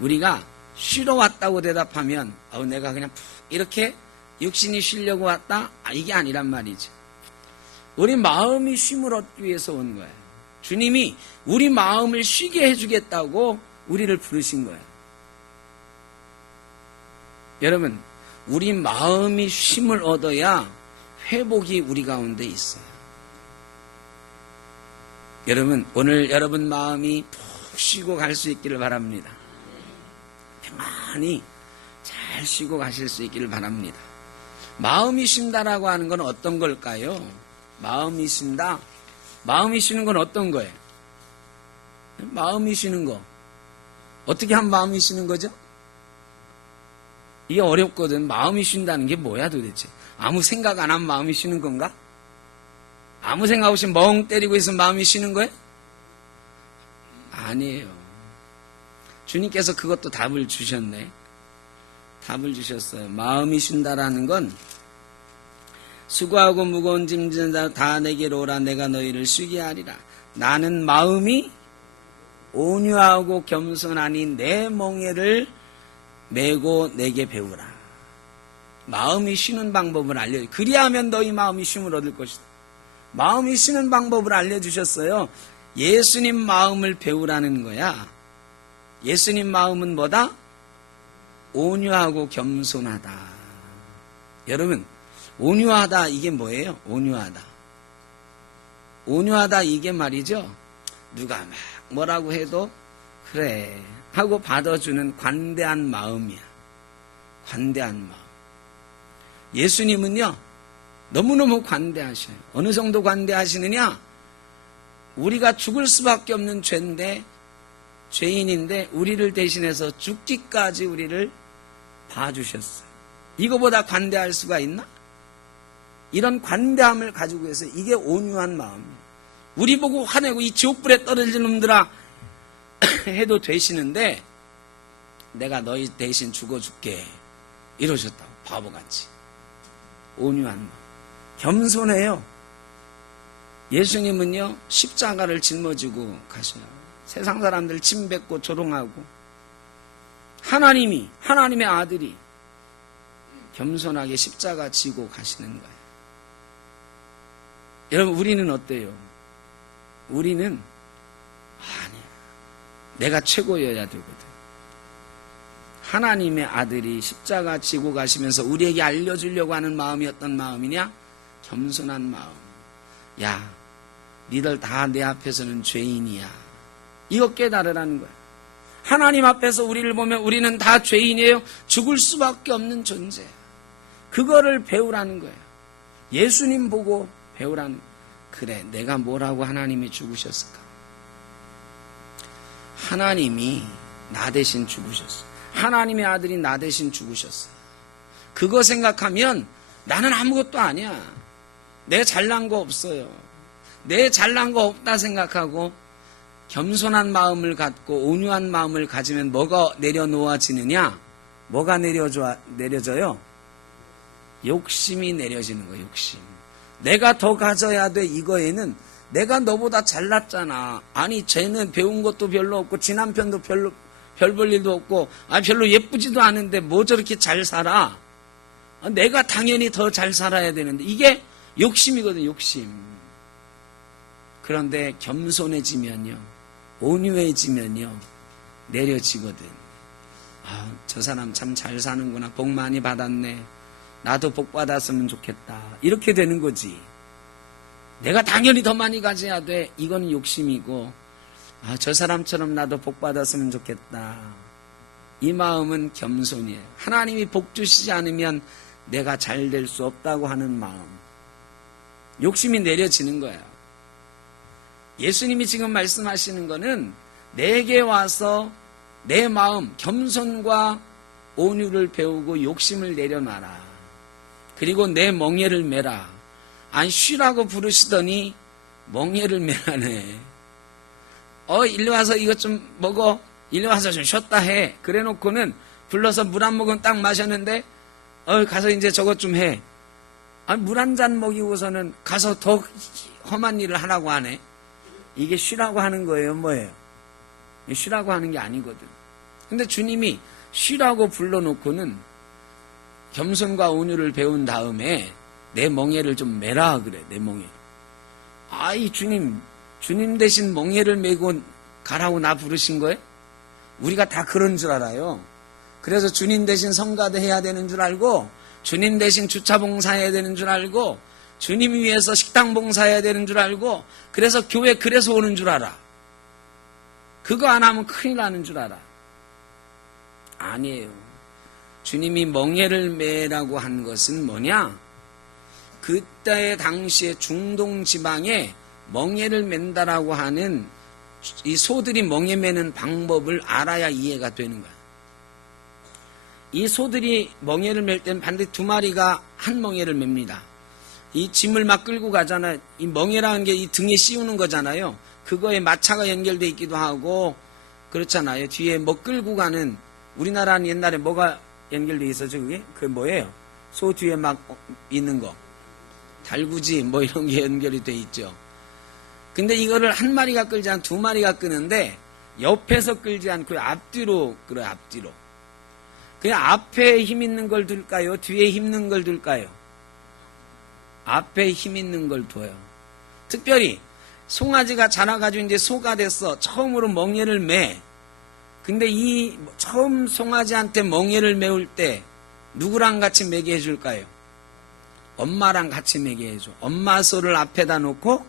우리가 쉬러 왔다고 대답하면 내가 그냥 이렇게 육신이 쉬려고 왔다? 이게 아니란 말이죠. 우리 마음이 쉼을 얻기 위해서 온 거예요. 주님이 우리 마음을 쉬게 해주겠다고 우리를 부르신 거예요. 여러분, 우리 마음이 쉼을 얻어야 회복이 우리 가운데 있어요. 여러분, 오늘 여러분 마음이 푹 쉬고 갈 수 있기를 바랍니다. 평안히 잘 쉬고 가실 수 있기를 바랍니다. 마음이 쉰다라고 하는 건 어떤 걸까요? 마음이 쉰다? 마음이 쉬는 건 어떤 거예요? 마음이 쉬는 거. 어떻게 하면 마음이 쉬는 거죠? 이게 어렵거든. 마음이 쉰다는 게 뭐야 도대체? 아무 생각 안 하면 마음이 쉬는 건가? 아무 생각 없이 멍 때리고 있으면 마음이 쉬는 거예요? 아니에요. 주님께서 그것도 답을 주셨네. 답을 주셨어요. 마음이 쉰다라는 건 수고하고 무거운 짐 지는 자 다 내게로 오라 내가 너희를 쉬게 하리라. 나는 마음이 온유하고 겸손하니 내 멍에를 메고 내게 배우라. 마음이 쉬는 방법을 알려주세요. 그리하면 너희 마음이 쉼을 얻을 것이다. 마음이 쉬는 방법을 알려주셨어요. 예수님 마음을 배우라는 거야. 예수님 마음은 뭐다? 온유하고 겸손하다. 여러분, 온유하다 이게 뭐예요? 온유하다. 온유하다 이게 말이죠. 누가 막 뭐라고 해도 그래 하고 받아주는 관대한 마음이야. 관대한 마음. 예수님은요, 너무너무 관대하셔요. 어느 정도 관대하시느냐? 우리가 죽을 수밖에 없는 죄인인데 우리를 대신해서 죽기까지 우리를 봐주셨어요. 이거보다 관대할 수가 있나? 이런 관대함을 가지고 해서 이게 온유한 마음이에요. 우리 보고 화내고 이 지옥불에 떨어질 놈들아 해도 되시는데 내가 너희 대신 죽어줄게 이러셨다고. 바보같이. 온유한 마음. 겸손해요. 예수님은요, 십자가를 짊어지고 가셔요. 세상 사람들 침뱉고 조롱하고, 하나님의 아들이 겸손하게 십자가 지고 가시는 거예요. 여러분, 우리는 어때요? 우리는 아니야, 내가 최고여야 되거든. 하나님의 아들이 십자가 지고 가시면서 우리에게 알려주려고 하는 마음이 어떤 마음이냐? 겸손한 마음. 야, 니들 다 내 앞에서는 죄인이야. 이거 깨달으라는 거야. 하나님 앞에서 우리를 보면 우리는 다 죄인이에요. 죽을 수밖에 없는 존재야. 그거를 배우라는 거예요. 예수님 보고 배우라는. 그래, 내가 뭐라고 하나님이 죽으셨을까? 하나님이 나 대신 죽으셨어. 하나님의 아들이 나 대신 죽으셨어. 그거 생각하면 나는 아무것도 아니야. 내 잘난 거 없어요. 내 잘난 거 없다 생각하고 겸손한 마음을 갖고 온유한 마음을 가지면 뭐가 내려놓아지느냐? 뭐가 내려져요? 욕심이 내려지는 거예요. 욕심. 내가 더 가져야 돼. 이거에는 내가 너보다 잘났잖아. 아니, 쟤는 배운 것도 별로 없고 지 남편도 별 볼 일도 없고 별로 예쁘지도 않은데 뭐 저렇게 잘 살아? 내가 당연히 더 잘 살아야 되는데. 이게 욕심이거든. 욕심. 그런데 겸손해지면요, 온유해지면요, 내려지거든. 저 사람 참 잘 사는구나. 복 많이 받았네. 나도 복 받았으면 좋겠다. 이렇게 되는 거지. 내가 당연히 더 많이 가져야 돼. 이건 욕심이고, 저 사람처럼 나도 복 받았으면 좋겠다. 이 마음은 겸손이에요. 하나님이 복 주시지 않으면 내가 잘 될 수 없다고 하는 마음. 욕심이 내려지는 거예요. 예수님이 지금 말씀하시는 거는 내게 와서 내 마음, 겸손과 온유를 배우고 욕심을 내려놔라. 그리고 내 멍에를 메라. 쉬라고 부르시더니 멍에를 메라네. 일리 와서 이것 좀 먹어. 일리 와서 좀 쉬었다 해. 그래 놓고는 불러서 물 한 모금 딱 마셨는데 가서 이제 저것 좀 해. 물 한 잔 먹이고서는 가서 더 험한 일을 하라고 하네. 이게 쉬라고 하는 거예요? 뭐예요? 쉬라고 하는 게 아니거든. 근데 주님이 쉬라고 불러놓고는 겸손과 온유를 배운 다음에 내 멍에를 좀 메라 그래. 내 멍에. 아이 주님 대신 멍에를 메고 가라고 나 부르신 거예요? 우리가 다 그런 줄 알아요. 그래서 주님 대신 성가대 해야 되는 줄 알고, 주님 대신 주차 봉사해야 되는 줄 알고, 주님 위해서 식당 봉사해야 되는 줄 알고, 그래서 교회 그래서 오는 줄 알아. 그거 안 하면 큰일 나는 줄 알아. 아니에요. 주님이 멍에를 매라고 한 것은 뭐냐? 그때 당시에 중동 지방에 멍에를 맨다라고 하는 이 소들이 멍에 매는 방법을 알아야 이해가 되는 거야. 이 소들이 멍에를 맬 때는 반드시 두 마리가 한 멍에를 맵니다. 이 짐을 막 끌고 가잖아요. 이 멍에라는 게 이 등에 씌우는 거잖아요. 그거에 마차가 연결돼 있기도 하고 그렇잖아요. 뒤에 뭐 끌고 가는, 우리나라는 옛날에 뭐가 연결돼 있었죠? 그게 뭐예요? 소 뒤에 막 있는 거, 달구지 뭐 이런 게 연결이 돼 있죠. 근데 이거를 한 마리가 끌지 않고 두 마리가 끄는데 옆에서 끌지 않고 앞뒤로 끌어요. 앞뒤로. 그냥 앞에 힘 있는 걸 둘까요? 뒤에 힘 있는 걸 둘까요? 앞에 힘 있는 걸 둬요. 특별히 송아지가 자라가지고 이제 소가 됐어. 처음으로 멍에를 매. 근데 이 처음 송아지한테 멍에를 메울 때 누구랑 같이 매게 해줄까요? 엄마랑 같이 매게 해줘. 엄마 소를 앞에다 놓고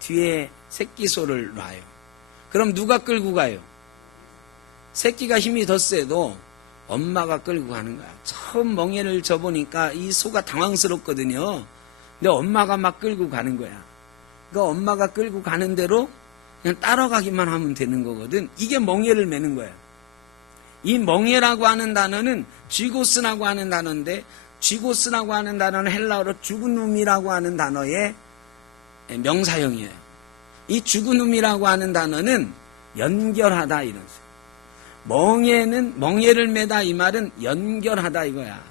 뒤에 새끼 소를 놔요. 그럼 누가 끌고 가요? 새끼가 힘이 더 세도 엄마가 끌고 가는 거야. 처음 멍에를 줘보니까 이 소가 당황스럽거든요. 근데 엄마가 막 끌고 가는 거야. 그러니까 엄마가 끌고 가는 대로 그냥 따라가기만 하면 되는 거거든. 이게 멍에를 매는 거야. 이 멍에라고 하는 단어는 쥐고스라고 하는 단어인데, 쥐고스라고 하는 단어는 헬라어로 죽은 놈이라고 하는 단어의 명사형이에요. 이 죽은 놈이라고 하는 단어는 연결하다 이런 뜻이에요. 멍에를 매다 이 말은 연결하다 이거야.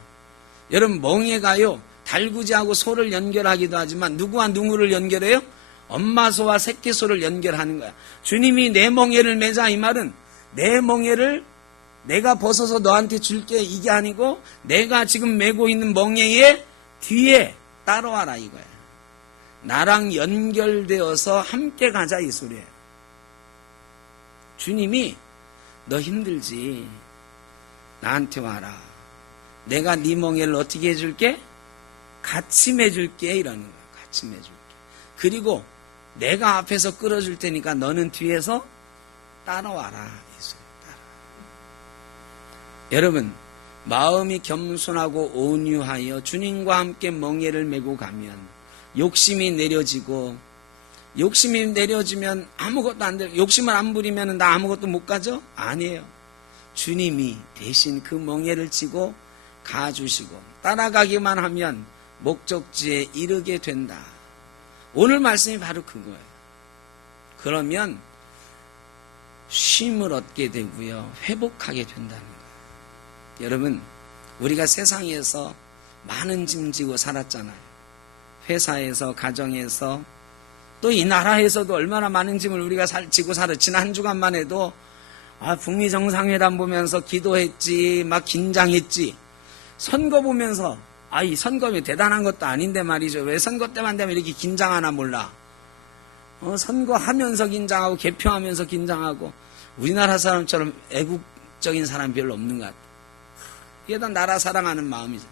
여러분 멍에가요 달구지하고 소를 연결하기도 하지만 누구와 누구를 연결해요? 엄마 소와 새끼 소를 연결하는 거야. 주님이 내 멍에를 매자 이 말은 내 멍에를 내가 벗어서 너한테 줄게 이게 아니고 내가 지금 메고 있는 멍에의 뒤에 따라와라 이거야. 나랑 연결되어서 함께 가자 이 소리예요. 주님이 너 힘들지? 나한테 와라. 내가 네 멍에를 어떻게 해줄게? 같이 매줄게 이러는 거야. 같이 매줄게. 그리고 내가 앞에서 끌어줄 테니까 너는 뒤에서 따라와라. 이 소리 따라. 여러분 마음이 겸손하고 온유하여 주님과 함께 멍에를 메고 가면 욕심이 내려지고, 욕심이 내려지면 아무것도 안 돼. 욕심을 안 부리면 나 아무것도 못 가죠? 아니에요. 주님이 대신 그 멍에를 지고 가주시고 따라가기만 하면 목적지에 이르게 된다. 오늘 말씀이 바로 그거예요. 그러면 쉼을 얻게 되고요. 회복하게 된다는 거예요. 여러분 우리가 세상에서 많은 짐 지고 살았잖아요. 회사에서, 가정에서, 또 이 나라에서도 얼마나 많은 짐을 우리가 지고 살아. 지난 한 주간만 해도 북미 정상회담 보면서 기도했지, 막 긴장했지. 선거 보면서 이 선거면 대단한 것도 아닌데 말이죠. 왜 선거 때만 되면 이렇게 긴장하나 몰라. 선거하면서 긴장하고 개표하면서 긴장하고. 우리나라 사람처럼 애국적인 사람 별로 없는 것 같아. 이게 다 나라 사랑하는 마음이죠.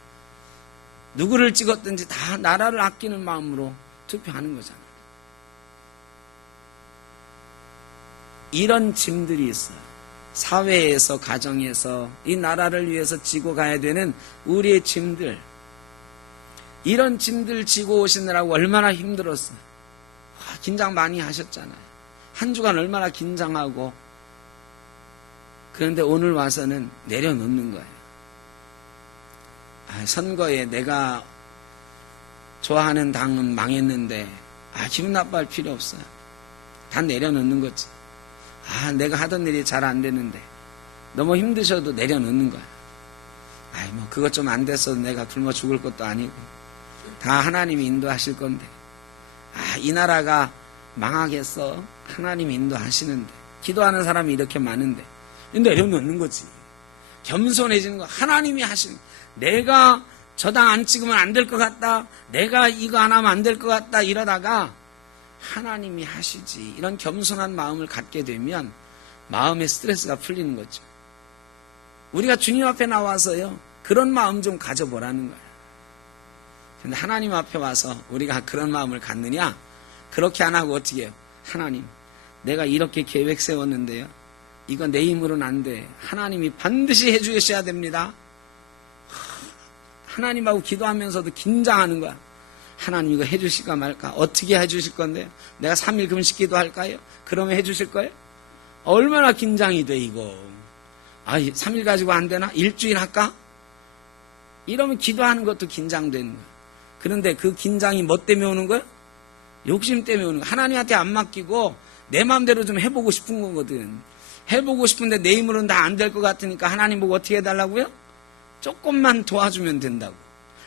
누구를 찍었든지 다 나라를 아끼는 마음으로 투표하는 거잖아요. 이런 짐들이 있어요. 사회에서, 가정에서 이 나라를 위해서 지고 가야 되는 우리의 짐들. 이런 짐들 지고 오시느라고 얼마나 힘들었어요. 긴장 많이 하셨잖아요. 한 주간 얼마나 긴장하고. 그런데 오늘 와서는 내려놓는 거예요. 선거에 내가 좋아하는 당은 망했는데 기분 나빠할 필요 없어요. 다 내려놓는 거지. 내가 하던 일이 잘 안 되는데 너무 힘드셔도 내려놓는 거야. 뭐 그것 좀 안 됐어도 내가 굶어 죽을 것도 아니고 다 하나님이 인도하실 건데 이 나라가 망하겠어? 하나님이 인도하시는데 기도하는 사람이 이렇게 많은데 내려놓는 거지. 겸손해지는 거. 하나님이 하시는. 내가 저 당 안 찍으면 안 될 것 같다. 내가 이거 안 하면 안 될 것 같다. 이러다가 하나님이 하시지. 이런 겸손한 마음을 갖게 되면 마음의 스트레스가 풀리는 거죠. 우리가 주님 앞에 나와서요, 그런 마음 좀 가져보라는 거예요. 근데 하나님 앞에 와서 우리가 그런 마음을 갖느냐? 그렇게 안 하고 어떻게 해요? 하나님, 내가 이렇게 계획 세웠는데요, 이거 내 힘으로는 안 돼. 하나님이 반드시 해주셔야 됩니다. 하나님하고 기도하면서도 긴장하는 거야. 하나님 이거 해주실까 말까? 어떻게 해주실 건데요? 내가 3일 금식 기도할까요? 그러면 해주실 거예요? 얼마나 긴장이 돼 이거. 3일 가지고 안 되나? 일주일 할까? 이러면 기도하는 것도 긴장되는 거야. 그런데 그 긴장이 뭐 때문에 오는 거야? 욕심 때문에 오는 거야. 하나님한테 안 맡기고 내 마음대로 좀 해보고 싶은 거거든. 해보고 싶은데 내 힘으로는 다 안 될 것 같으니까 하나님 보고 어떻게 해달라고요? 조금만 도와주면 된다고.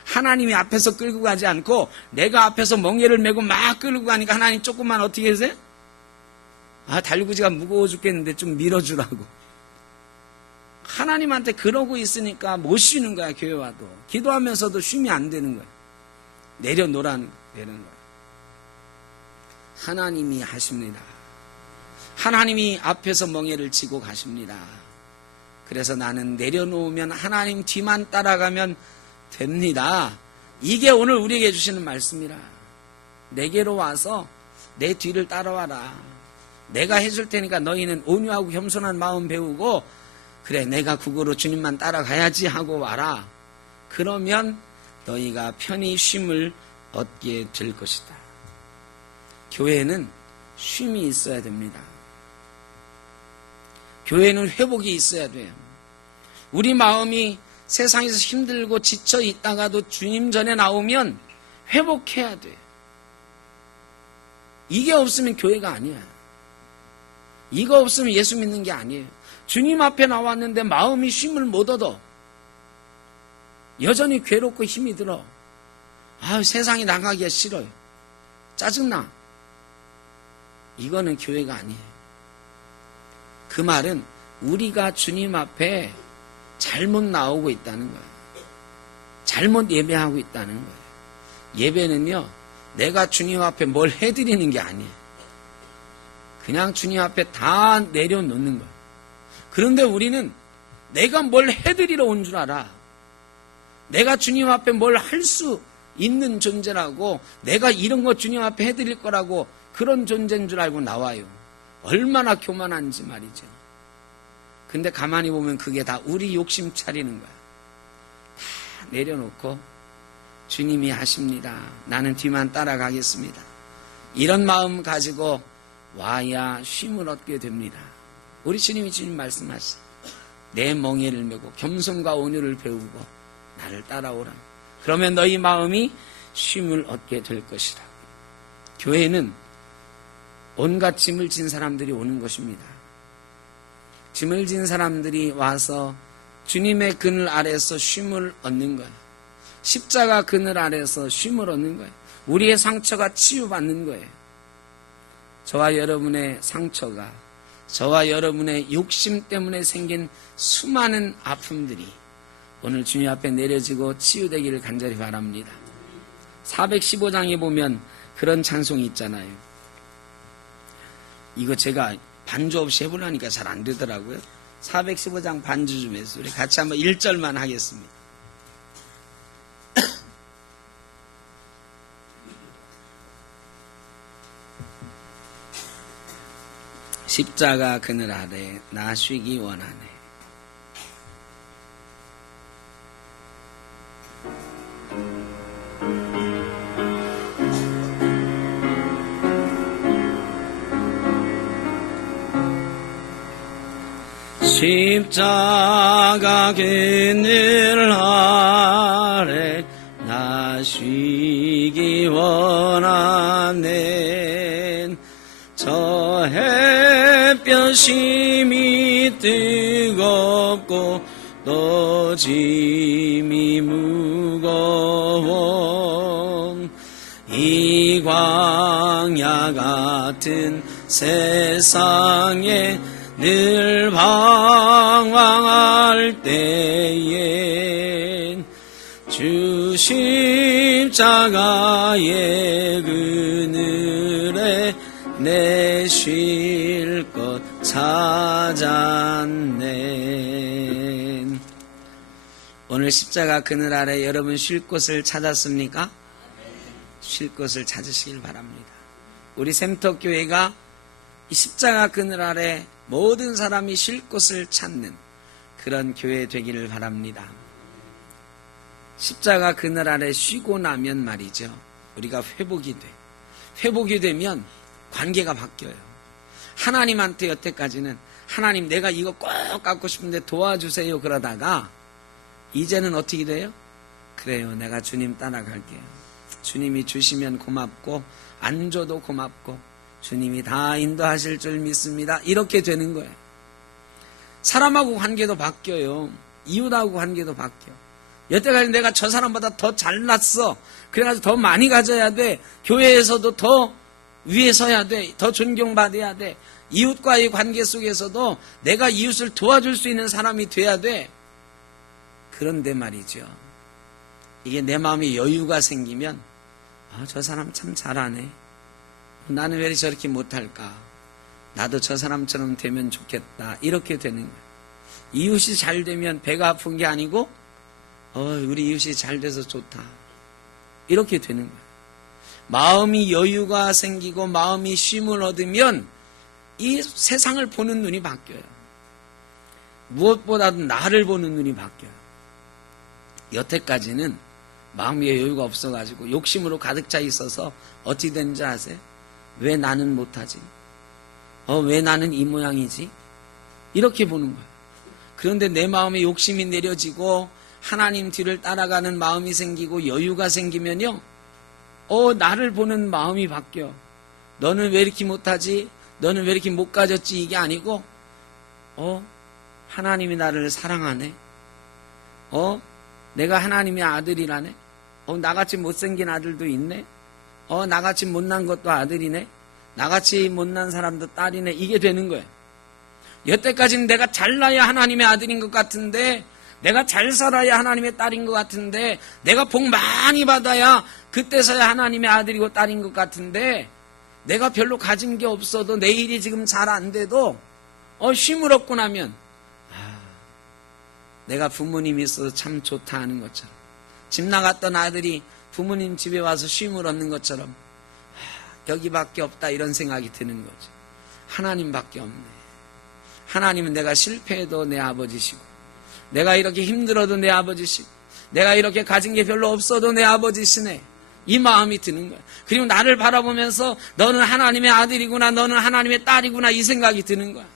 하나님이 앞에서 끌고 가지 않고 내가 앞에서 멍에를 메고 막 끌고 가니까 하나님 조금만 어떻게 하세요? 달구지가 무거워 죽겠는데 좀 밀어주라고. 하나님한테 그러고 있으니까 못 쉬는 거야. 교회 와도 기도하면서도 쉼이 안 되는 거야. 내려놓으라는 거야. 내려놓으라. 하나님이 하십니다. 하나님이 앞에서 멍에를 지고 가십니다. 그래서 나는 내려놓으면 하나님 뒤만 따라가면 됩니다. 이게 오늘 우리에게 주시는 말씀이라. 내게로 와서 내 뒤를 따라와라. 내가 해줄 테니까 너희는 온유하고 겸손한 마음 배우고, 그래 내가 그거로 주님만 따라가야지 하고 와라. 그러면 너희가 편히 쉼을 얻게 될 것이다. 교회는 쉼이 있어야 됩니다. 교회는 회복이 있어야 돼요. 우리 마음이 세상에서 힘들고 지쳐 있다가도 주님 전에 나오면 회복해야 돼요. 이게 없으면 교회가 아니야. 이거 없으면 예수 믿는 게 아니에요. 주님 앞에 나왔는데 마음이 쉼을 못 얻어. 여전히 괴롭고 힘이 들어. 세상에 나가기가 싫어요. 짜증나. 이거는 교회가 아니에요. 그 말은 우리가 주님 앞에 잘못 나오고 있다는 거예요. 잘못 예배하고 있다는 거예요. 예배는요, 내가 주님 앞에 뭘 해드리는 게 아니에요. 그냥 주님 앞에 다 내려놓는 거예요. 그런데 우리는 내가 뭘 해드리러 온 줄 알아. 내가 주님 앞에 뭘 할 수 있는 존재라고, 내가 이런 거 주님 앞에 해드릴 거라고 그런 존재인 줄 알고 나와요. 얼마나 교만한지 말이죠. 근데 가만히 보면 그게 다 우리 욕심 차리는 거야. 다 내려놓고 주님이 하십니다. 나는 뒤만 따라가겠습니다. 이런 마음 가지고 와야 쉼을 얻게 됩니다. 우리 주님이 주님 말씀하시, 내 멍에를 메고 겸손과 온유를 배우고 나를 따라오라. 그러면 너희 마음이 쉼을 얻게 될 것이라. 교회는 온갖 짐을 진 사람들이 오는 것입니다. 짐을 진 사람들이 와서 주님의 그늘 아래서 쉼을 얻는 거예요. 십자가 그늘 아래서 쉼을 얻는 거예요. 우리의 상처가 치유받는 거예요. 저와 여러분의 상처가, 저와 여러분의 욕심 때문에 생긴 수많은 아픔들이 오늘 주님 앞에 내려지고 치유되기를 간절히 바랍니다. 415장에 보면 그런 찬송이 있잖아요. 이거 제가 반주 없이 해보려니까 잘 안 되더라고요. 415장 반주 좀 해서 우리 같이 한번 1절만 하겠습니다. 십자가 그늘 아래 나 쉬기 원하네. 십자가 그늘 아래 나 쉬기 원하네. 저 햇볕 심이 뜨겁고 또 짐이 무거워 이 광야 같은 세상에 늘 방황할 때엔 주신 십자가의 그늘에 내 쉴 것 찾았네. 오늘 십자가 그늘 아래 여러분 쉴 곳을 찾았습니까? 쉴 곳을 찾으시길 바랍니다. 우리 샘터교회가 이 십자가 그늘 아래 모든 사람이 쉴 곳을 찾는 그런 교회 되기를 바랍니다. 십자가 그늘 아래 쉬고 나면 말이죠, 우리가 회복이 돼. 회복이 되면 관계가 바뀌어요. 하나님한테 여태까지는 하나님 내가 이거 꼭 갖고 싶은데 도와주세요 그러다가 이제는 어떻게 돼요? 그래요, 내가 주님 따라갈게요. 주님이 주시면 고맙고 안 줘도 고맙고 주님이 다 인도하실 줄 믿습니다. 이렇게 되는 거예요. 사람하고 관계도 바뀌어요. 이웃하고 관계도 바뀌어. 여태까지 내가 저 사람보다 더 잘났어. 그래가지고 더 많이 가져야 돼. 교회에서도 더 위에 서야 돼. 더 존경받아야 돼. 이웃과의 관계 속에서도 내가 이웃을 도와줄 수 있는 사람이 돼야 돼. 그런데 말이죠, 이게 내 마음에 여유가 생기면 저 사람 참 잘하네. 나는 왜 저렇게 못할까? 나도 저 사람처럼 되면 좋겠다. 이렇게 되는 거예요. 이웃이 잘 되면 배가 아픈 게 아니고 우리 이웃이 잘 돼서 좋다. 이렇게 되는 거예요. 마음이 여유가 생기고 마음이 쉼을 얻으면 이 세상을 보는 눈이 바뀌어요. 무엇보다도 나를 보는 눈이 바뀌어요. 여태까지는 마음에 여유가 없어가지고 욕심으로 가득 차 있어서 어떻게 되는지 아세요? 왜 나는 못하지? 왜 나는 이 모양이지? 이렇게 보는 거예요. 그런데 내 마음에 욕심이 내려지고 하나님 뒤를 따라가는 마음이 생기고 여유가 생기면요, 나를 보는 마음이 바뀌어. 너는 왜 이렇게 못하지? 너는 왜 이렇게 못 가졌지? 이게 아니고 하나님이 나를 사랑하네. 내가 하나님의 아들이라네. 나같이 못생긴 아들도 있네. 나같이 못난 것도 아들이네. 나같이 못난 사람도 딸이네. 이게 되는 거예요. 여태까지는 내가 잘나야 하나님의 아들인 것 같은데, 내가 잘 살아야 하나님의 딸인 것 같은데, 내가 복 많이 받아야 그때서야 하나님의 아들이고 딸인 것 같은데, 내가 별로 가진 게 없어도 내 일이 지금 잘 안 돼도 쉼을 얻고 나면 내가 부모님이 있어서 참 좋다 하는 것처럼, 집 나갔던 아들이 부모님 집에 와서 쉼을 얻는 것처럼 여기밖에 없다 이런 생각이 드는 거죠. 하나님밖에 없네. 하나님은 내가 실패해도 내 아버지시고, 내가 이렇게 힘들어도 내 아버지시고, 내가 이렇게 가진 게 별로 없어도 내 아버지시네. 이 마음이 드는 거예요. 그리고 나를 바라보면서 너는 하나님의 아들이구나, 너는 하나님의 딸이구나, 이 생각이 드는 거야.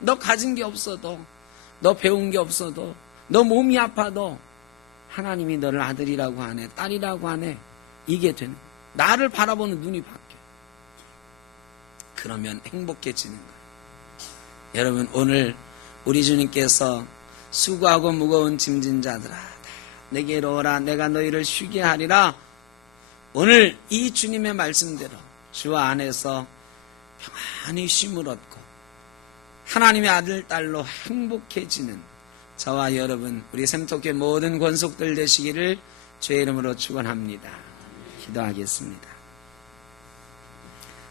너 가진 게 없어도, 너 배운 게 없어도, 너 몸이 아파도 하나님이 너를 아들이라고 하네, 딸이라고 하네. 이게 되는 거야. 나를 바라보는 눈이 바뀌어. 그러면 행복해지는 거예요. 여러분, 오늘 우리 주님께서 수고하고 무거운 짐진 자들아 내게로 오라, 내가 너희를 쉬게 하리라. 오늘 이 주님의 말씀대로 주 안에서 평안히 쉼을 얻고 하나님의 아들, 딸로 행복해지는 저와 여러분, 우리 샘터교회 모든 권속들 되시기를 주의 이름으로 축원합니다. 기도하겠습니다.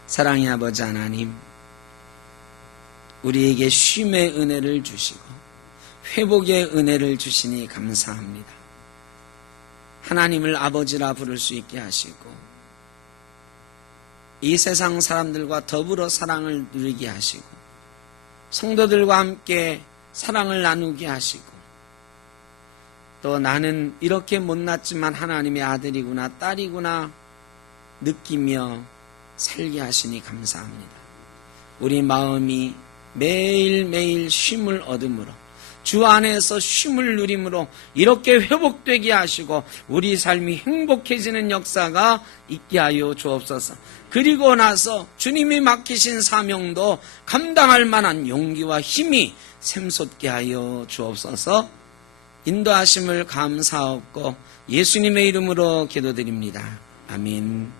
사랑의 아버지 하나님, 우리에게 쉼의 은혜를 주시고 회복의 은혜를 주시니 감사합니다. 하나님을 아버지라 부를 수 있게 하시고 이 세상 사람들과 더불어 사랑을 누리게 하시고 성도들과 함께 사랑을 나누게 하시고 또 나는 이렇게 못났지만 하나님의 아들이구나, 딸이구나 느끼며 살게 하시니 감사합니다. 우리 마음이 매일매일 쉼을 얻음으로 주 안에서 쉼을 누림으로 이렇게 회복되게 하시고 우리 삶이 행복해지는 역사가 있게 하여 주옵소서. 그리고 나서 주님이 맡기신 사명도 감당할 만한 용기와 힘이 샘솟게 하여 주옵소서. 인도하심을 감사하고 예수님의 이름으로 기도드립니다. 아멘.